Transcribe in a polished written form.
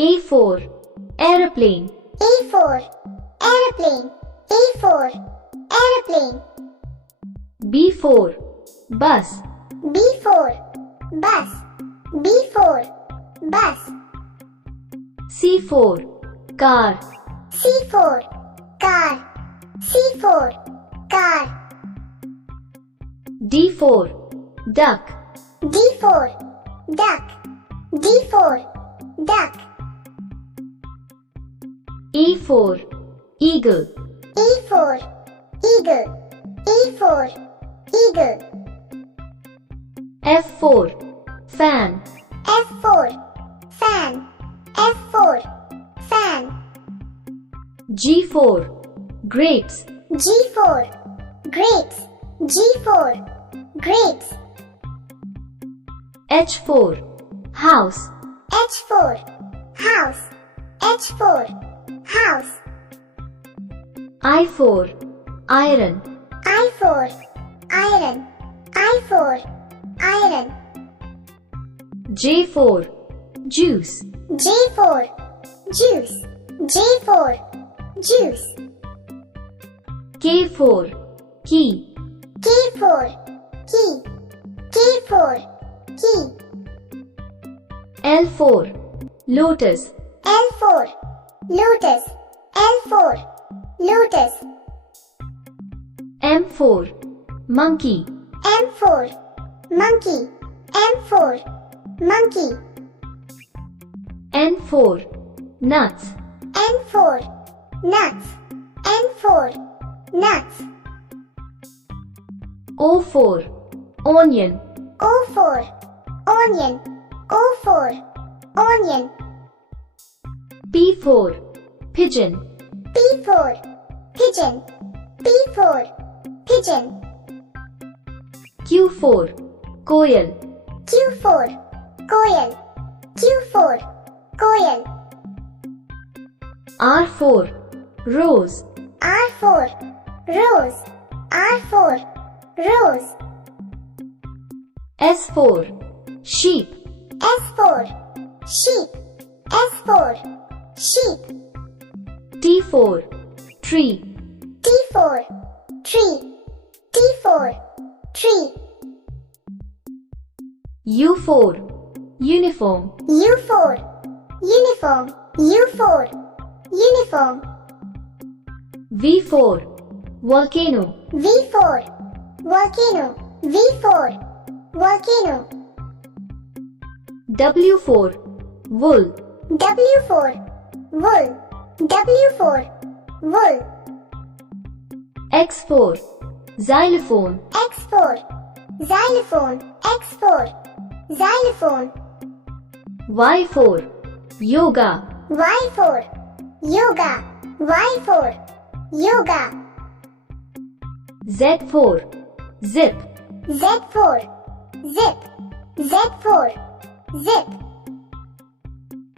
A for Aeroplane. A for Aeroplane. A for Aeroplane. B for Bus. B for Bus. B for Bus. C for Car. C for Car. C for Car. D for Duck. D for Duck. D for Duck. E for Eagle. E for Eagle. E for Eagle. F for Fan. F for Fan. F for Fan. G for Grapes. G for Grapes. G for Grapes. H for House. H for House. H for House. I for Iron. I for Iron. I for Iron. J for Juice. J for Juice. J for Juice. K for Key. K for Key. K for Key. L for Lotus. L for Lotus. L for Lotus. M for Monkey. M for Monkey. M for Monkey. N for Nuts. N for Nuts. N for Nuts. O for Onion. O for Onion. O for Onion. P for Pigeon. P for Pigeon. P for Pigeon. Q for Koyal. Q for Koyal. Q for Koyal. R for Rose. R for Rose. R for Rose. S for Sheep. S for Sheep. S for Sheep. T for Tree. T for Tree. T for Tree. U for Uniform. U for Uniform. U for Uniform. V for Volcano. V for Volcano. V for Volcano. W for Wool. W for Wool. W for Wool. X for Xylophone. X for Xylophone. X for Xylophone. Y for Yoga. Y for Yoga. Y for Yoga. Z for Zip. Z for Zip. Z for Zip.